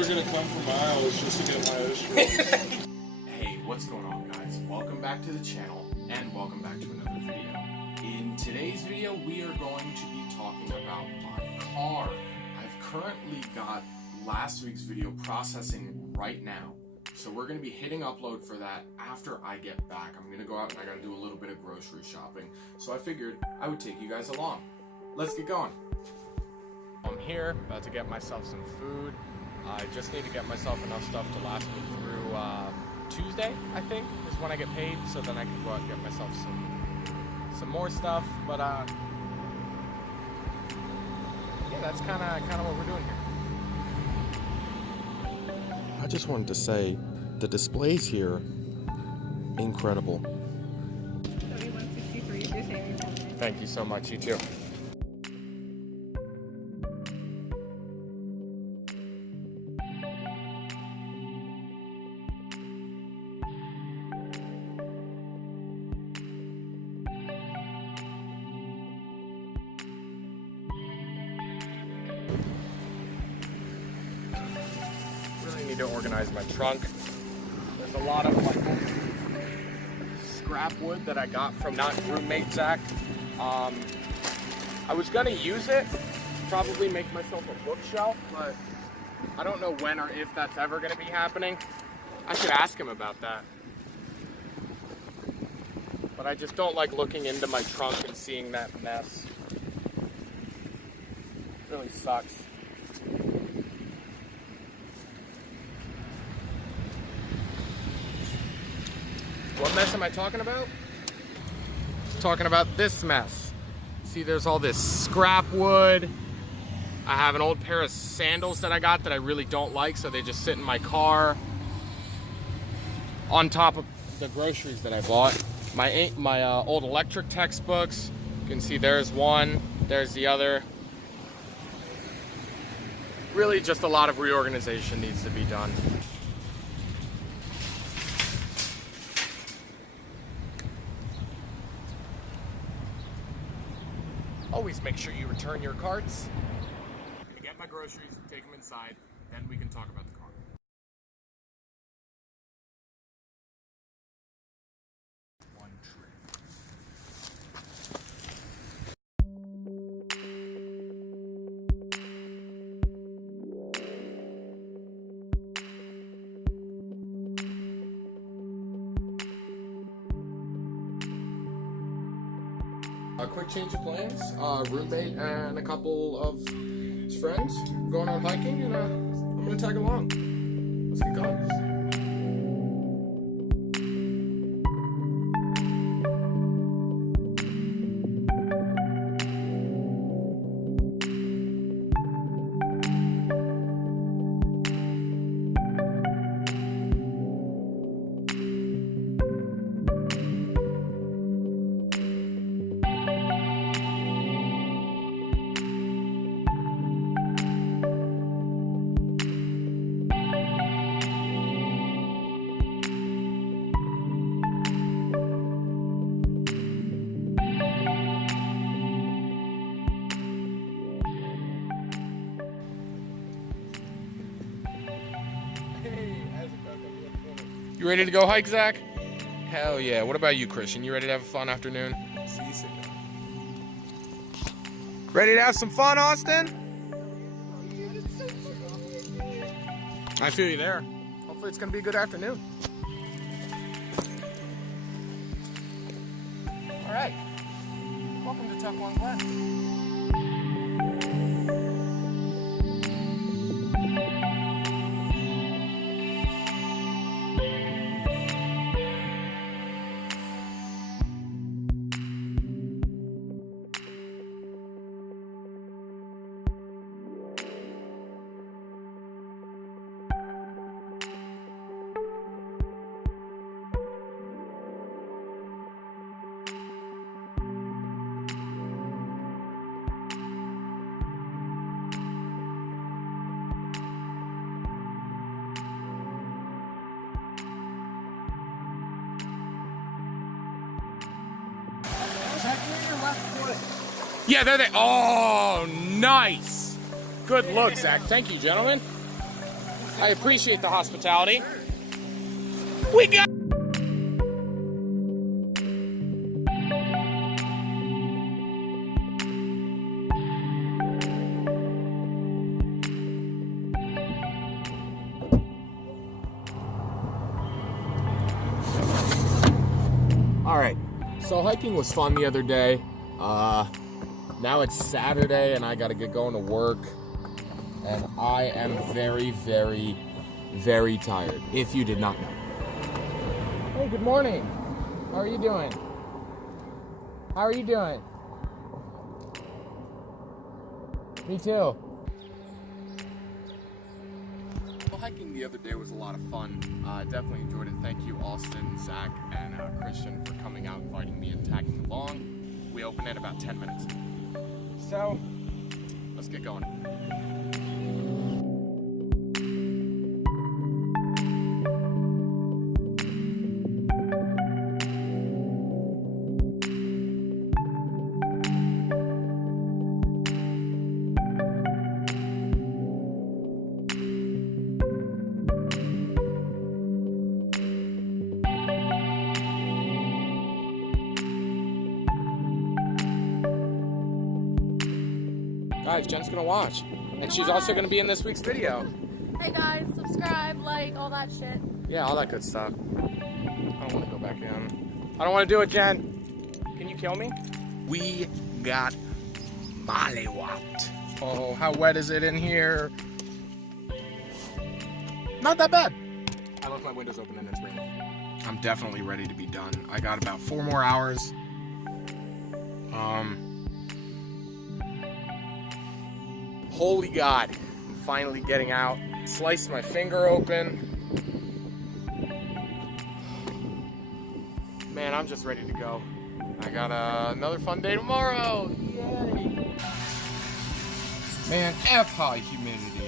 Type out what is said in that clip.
are gonna come for miles just to get my ocean. Hey, what's going on, guys? Welcome back to the channel, and welcome back to another video. In today's video, we are going to be talking about my car. I've currently got last week's video processing right now, so we're going to be hitting upload for that after I get back. I'm going to go out and I got to do a little bit of grocery shopping, so I figured I would take you guys along. Let's get going. I'm here, about to get myself some food. I just need to get myself enough stuff to last me through Tuesday, I think, is when I get paid, so then I can go out and get myself some more stuff. But yeah, that's kind of what we're doing here. I just wanted to say the displays here, incredible. W163 is your savings. Thank you so much. You too. Really need to organize my trunk. There's a lot of like scrap wood that I got from not roommate Zach. I was gonna use it, probably make myself a bookshelf, but I don't know when or if that's ever gonna be happening. I should ask him about that. But I just don't like looking into my trunk and seeing that mess. It really sucks. What mess am I talking about? Talking about this mess. See, there's all this scrap wood. I have an old pair of sandals that I got that I really don't like, so they just sit in my car. On top of the groceries that I bought. My old electric textbooks. You can see there's one, there's the other. Really just a lot of reorganization needs to be done. Always make sure you return your carts. I'm gonna get my groceries, take them inside, then we can talk about the car. One trip. A quick change of plans. Roommate and a couple of his friends going out hiking, and I'm gonna tag along. Let's get going. You ready to go hike, Zach? Hell yeah. What about you, Christian? You ready to have a fun afternoon? Ready to have some fun, Austin? I feel you there. Hopefully it's going to be a good afternoon. All right. Welcome to Tuckahoe Glen. Yeah, there they. Oh, nice. Good look, Zach. Thank you, gentlemen. I appreciate the hospitality. We got. Alright, so hiking was fun the other day. Now it's Saturday and I gotta get going to work. And I am very, very, very tired, if you did not know. Hey, good morning. How are you doing? How are you doing? Me too. Well, hiking the other day was a lot of fun. Definitely enjoyed it. Thank you, Austin, Zach, and Christian for coming out, inviting me, and tagging along. We open in about 10 minutes. So, let's get going. Guys, Jen's gonna watch. And she's also gonna be in this week's video. Hey guys, subscribe, like, all that shit. Yeah, all that good stuff. I don't wanna go back in. I don't wanna do it, Jen. Can you kill me? We got mollywopped. Oh, how wet is it in here? Not that bad. I left my windows open and it's raining. I'm definitely ready to be done. I got about 4 more hours. Holy God. I'm finally getting out. Sliced my finger open. Man, I'm just ready to go. I got another fun day tomorrow. Yay. Man, F high humidity.